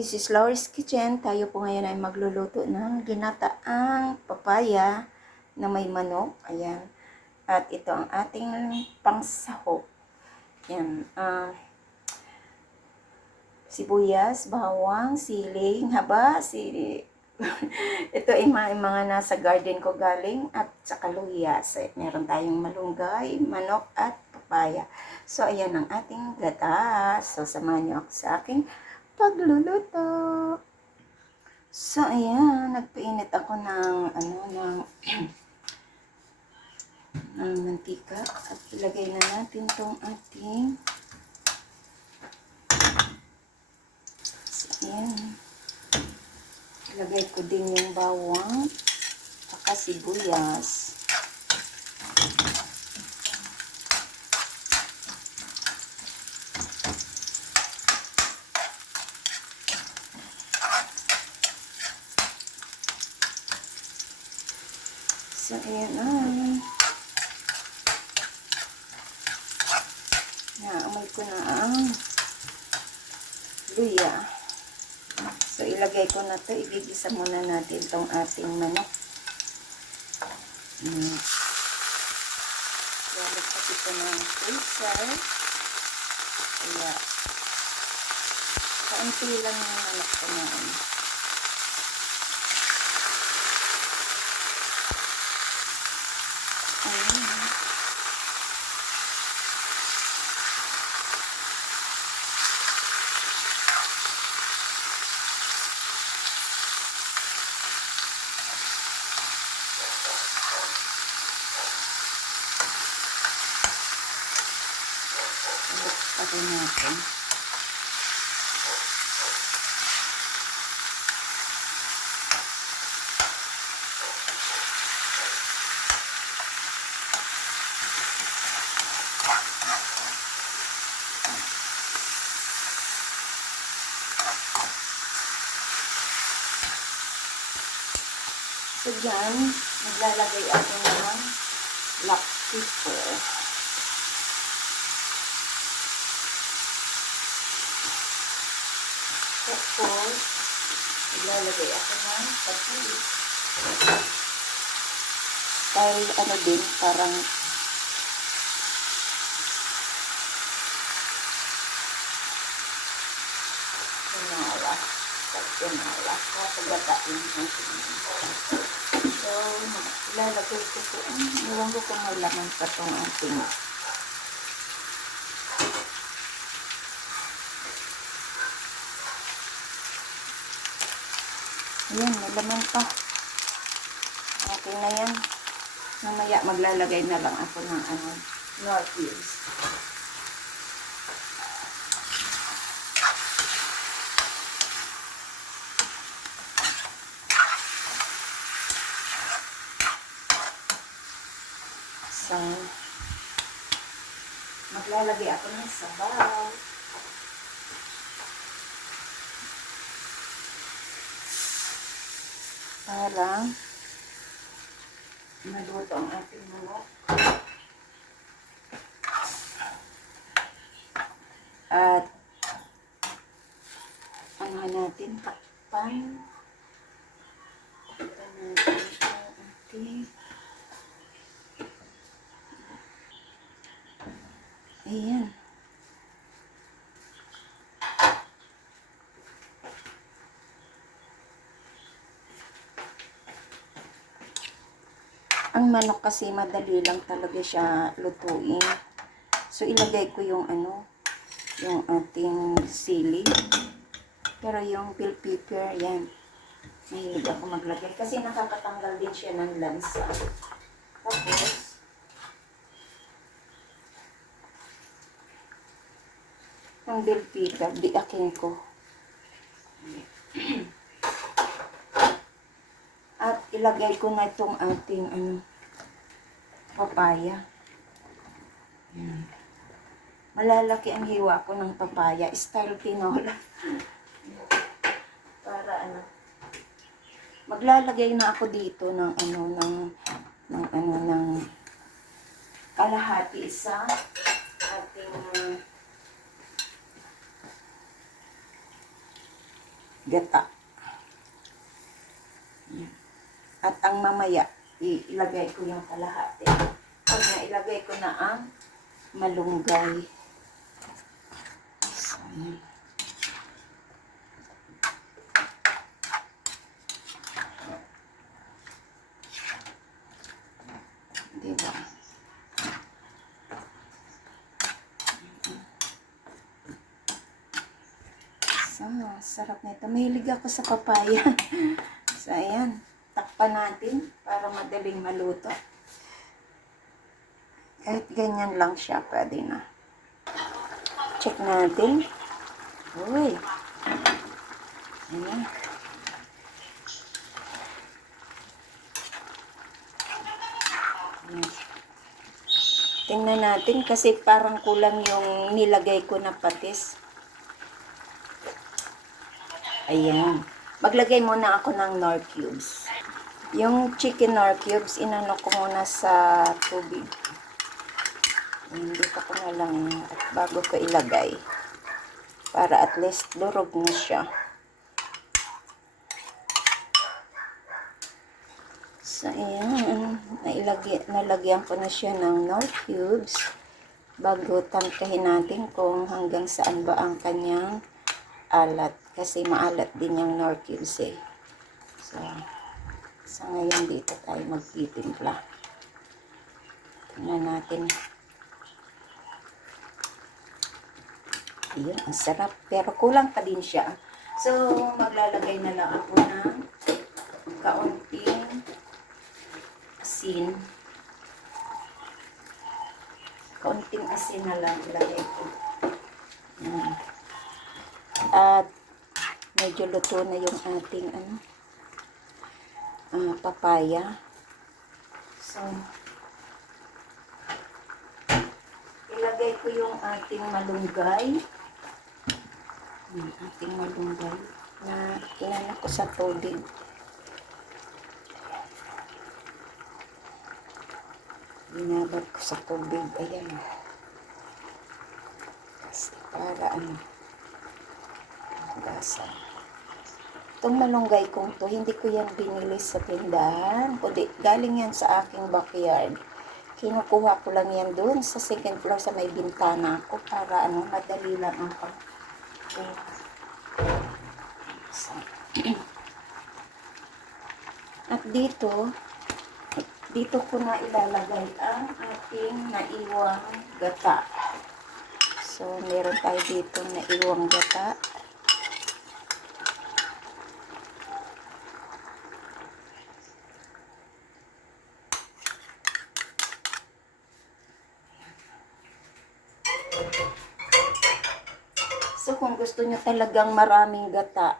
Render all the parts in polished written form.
This is Laurie's Kitchen. Tayo po ngayon ay magluluto ng ginataang papaya na may manok. Ayan. At ito ang ating pangsahog. Ayan. Sibuyas, bawang, siling, haba, ito ay mga nasa garden ko galing at saka luya. So, meron tayong malunggay, manok at papaya. So, ayan ang ating gatas. So, samahan niyo ako sa aking pagluluto. So, ayan, nagpainit ako ng mantika at ilagay na natin tong ating ayan. Ilagay ko din yung bawang saka sibuyas. So, ayan ay. Naamoy ko na ang luya. So, ilagay ko na to. Igigisa muna natin tong ating manok. Galit kasi ito ng freezer. Kaya, kaunti lang yung manok ko na. Ayan. Pagkain natin. So, dyan, maglalagay ako ng black pepper. Tapos, maglalagay ako ng patulis. Dahil din, parang pinala. Pinala. Kapagatain natin. So, ilalagay ko po. Iwan ko kung may laman pa itong ating ayan, may laman pa. Okay na yan. Mamaya maglalagay na lang ako ng North Hills. So, maglalagay ako ng sabaw. Para maluto ang ating manok. At natin takpan. Takpan natin ang ating ayan. Ang manok kasi madali lang talaga siya lutuin. So, ilagay ko yung yung ating sili. Pero yung bell pepper, yan. Mahilig ako maglagay. Kasi nakakatanggal din siya ng lansa. Tapos, yung bell pepper, diakin ko. At ilagay ko na itong ating papaya. Yan. Malalaki ang hiwa ko ng papaya. Style tinola. Para maglalagay na ako dito ng ng kalahati sa ating gata. Yan. At ang mamaya, ilagay ko yung kalahati. Pag nailagay ko na ang malunggay. So, yan. Diba? So, sarap nito. Mahilig ako sa papaya. So, ayan. Takpan natin para madaling maluto. Kahit ganyan lang siya, pwede na. Check natin. Uy. Ayan. Ayan. Tingnan natin kasi parang kulang yung nilagay ko na patis. Ayan. Maglagay muna ako ng Knorr cubes. Yung chicken Knorr cubes, inano ko muna sa tubig. Hindi pa ko na lang at bago ko ilagay. Para at least durog na siya. So, ayan. Nalagyan ko na siya ng Knorr cubes. Bago tangkahin natin kung hanggang saan ba ang kanyang alat. Kasi maalat din yung Knorr cubes eh. So, sa ngayon dito tayo magtitimpla. Tingnan natin. Ayun, ang sarap. Pero kulang pa din siya. So, maglalagay na lang ako ng kaunting asin. Kaunting asin na lang ilagay ko. At medyo luto na yung ating papaya. So, ilagay ko yung ating malunggay. Ating malunggay na inano ko sa tubig. Binabad ko sa tubig. Ayan. Kasi para gasa. Itong malunggay kong to, hindi ko yan binili sa tindahan. Kundi galing yan sa aking backyard. Kinukuha ko lang yan doon sa second floor sa may bintana ko para madali lang ang At dito ko na ilalagay ang ating naiwang gata. So, meron tayo dito naiwang gata. So, kung gusto nyo talagang maraming gata,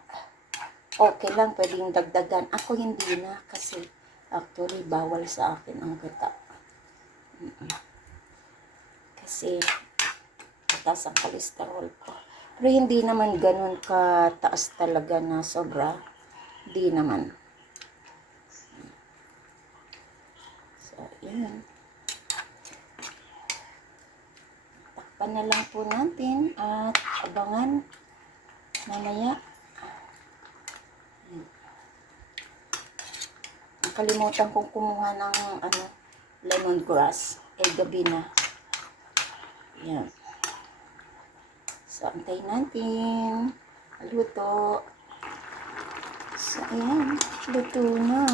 okay lang, pwedeng dagdagan. Ako hindi na kasi actually bawal sa akin ang gata. Kasi mataas ang cholesterol ko. Pero hindi naman ganun kataas talaga na sobra. Hindi naman. So, yan. Takpan na lang po natin at abangan mamaya. Nakalimutan kong kumuha ng lemongrass. Gabi na. Yan. So, antayin natin. Luto. So, ayan. Luto na.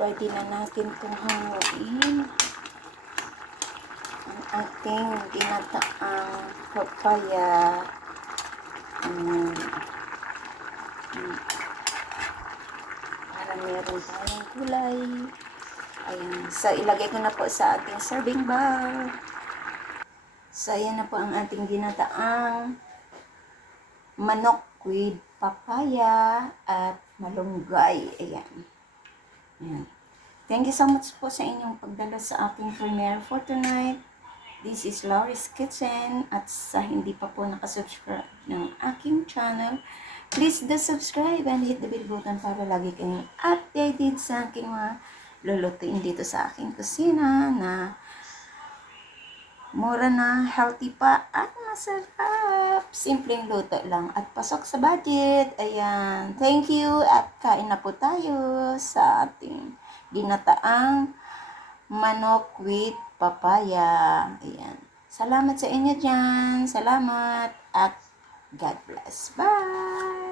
Pwede na natin itong hanguin. Ang ating ginataang papaya. Para meron tayong gulay. Ayan. So, ilagay ko na po sa ating serving bowl. So, ayan na po ang ating ginataang manok with papaya at malunggay. Ayan. Ayan. Thank you so much po sa inyong pagdala sa aking premiere for tonight. This is Laurie's Kitchen. At sa hindi pa po nakasubscribe ng aking channel, please do subscribe and hit the bell button para lagi kayong updated sa aking mga lulutuin dito sa aking kusina na Mura na, healthy pa, at masarap. Simpleng luto lang at pasok sa budget. Ayan. Thank you at kain na po tayo sa ating ginataang manok with papaya. Ayan. Salamat sa inyo dyan. Salamat at God bless. Bye!